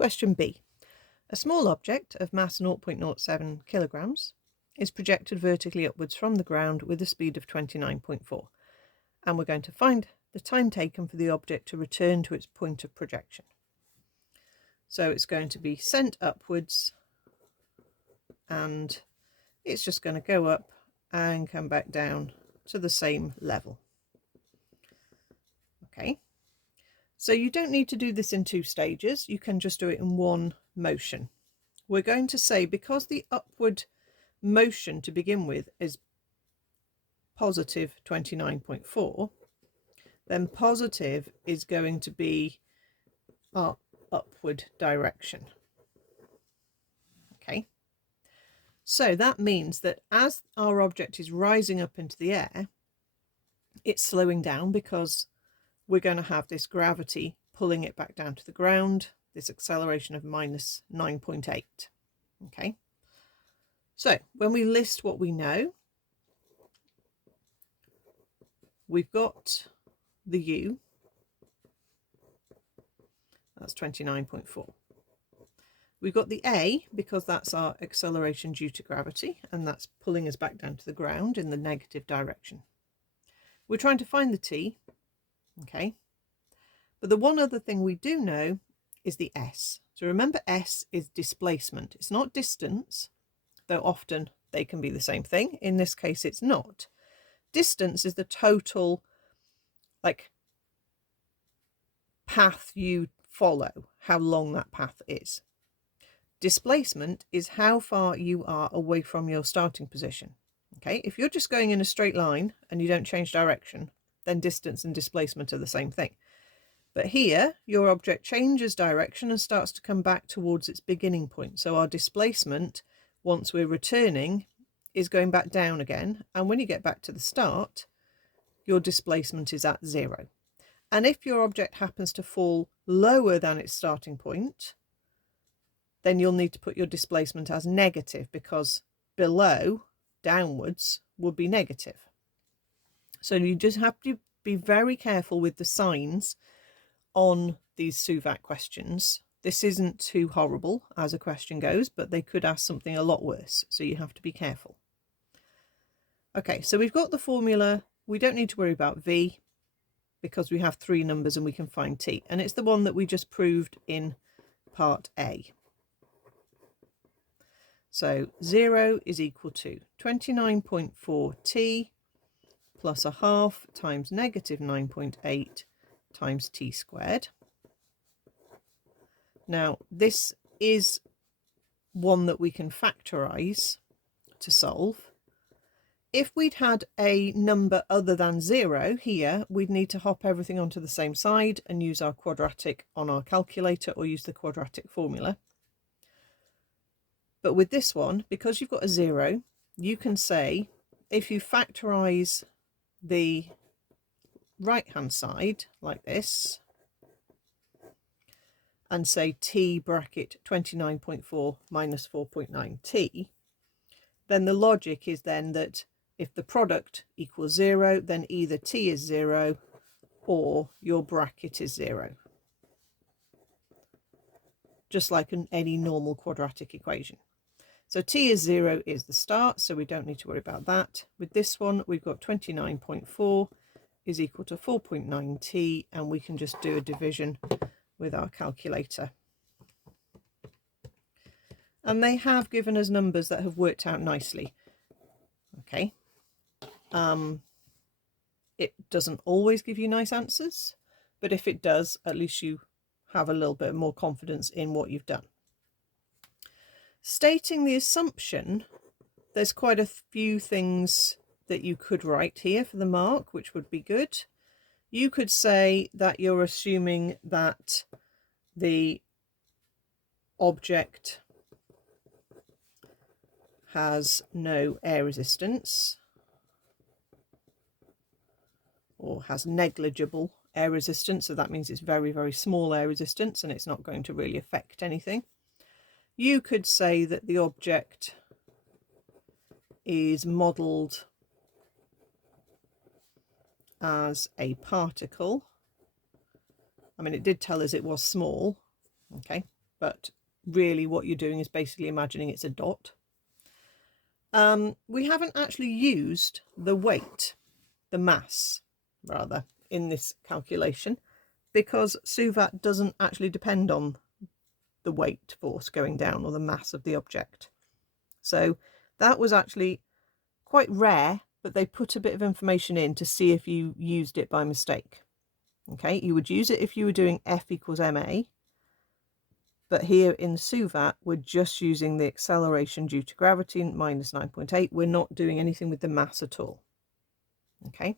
Question B. A small object of mass 0.07 kilograms is projected vertically upwards from the ground with a speed of 29.4, and we're going to find the time taken for the object to return to its point of projection. So it's going to be sent upwards and it's just going to go up and come back down to the same level. Okay, so you don't need to do this in 2 stages, you can just do it in one motion. We're going to say, because the upward motion to begin with is positive 29.4, then positive is going to be our upward direction. Okay, so that means that as our object is rising up into the air, it's slowing down because we're going to have this gravity pulling it back down to the ground, this acceleration of minus 9.8. Okay, so when we list what we know, we've got the U, that's 29.4. We've got the A, because that's our acceleration due to gravity, and that's pulling us back down to the ground in the negative direction. We're trying to find the T, okay, but the one other thing we do know is the S. So remember, S is displacement. It's not distance, though often they can be the same thing. In this case, it's not. Distance is the total, like, path you follow, how long that path is. Displacement is how far you are away from your starting position. Okay, if you're just going in a straight line and you don't change direction, then distance and displacement are the same thing. But here, your object changes direction and starts to come back towards its beginning point. So our displacement, once we're returning, is going back down again. And when you get back to the start, your displacement is at 0. And if your object happens to fall lower than its starting point, then you'll need to put your displacement as negative, because below, downwards, would be negative. So you just have to be very careful with the signs on these SUVAT questions. This isn't too horrible as a question goes, but they could ask something a lot worse, so you have to be careful. Okay, so we've got the formula. We don't need to worry about V because we have 3 numbers and we can find T, and it's the one that we just proved in part A. So 0 is equal to 29.4 T plus a half times negative 9.8 times T squared. Now, this is one that we can factorize to solve. If we'd had a number other than 0 here, we'd need to hop everything onto the same side and use our quadratic on our calculator, or use the quadratic formula. But with this one, because you've got a 0, you can say, if you factorize the right-hand side like this, and say T bracket 29.4 minus 4.9T, then the logic is then that if the product equals 0, then either T is 0 or your bracket is 0. Just like any normal quadratic equation. So T is 0 is the start, so we don't need to worry about that. With this one, we've got 29.4 is equal to 4.9T, and we can just do a division with our calculator. And they have given us numbers that have worked out nicely. Okay. It doesn't always give you nice answers, but if it does, at least you have a little bit more confidence in what you've done. Stating the assumption, there's quite a few things that you could write here for the mark, which would be good. You could say that you're assuming that the object has no air resistance, or has negligible air resistance, so that means it's very, very small air resistance and it's not going to really affect anything. You could say that the object is modelled as a particle. I mean, it did tell us it was small, okay, but really what you're doing is basically imagining it's a dot. We haven't actually used the weight, the mass rather, in this calculation, because SUVAT doesn't actually depend on the weight force going down or the mass of the object. So that was actually quite rare, but they put a bit of information in to see if you used it by mistake. Okay, you would use it if you were doing F equals ma, but here in SUVAT we're just using the acceleration due to gravity minus 9.8. We're not doing anything with the mass at all. Okay,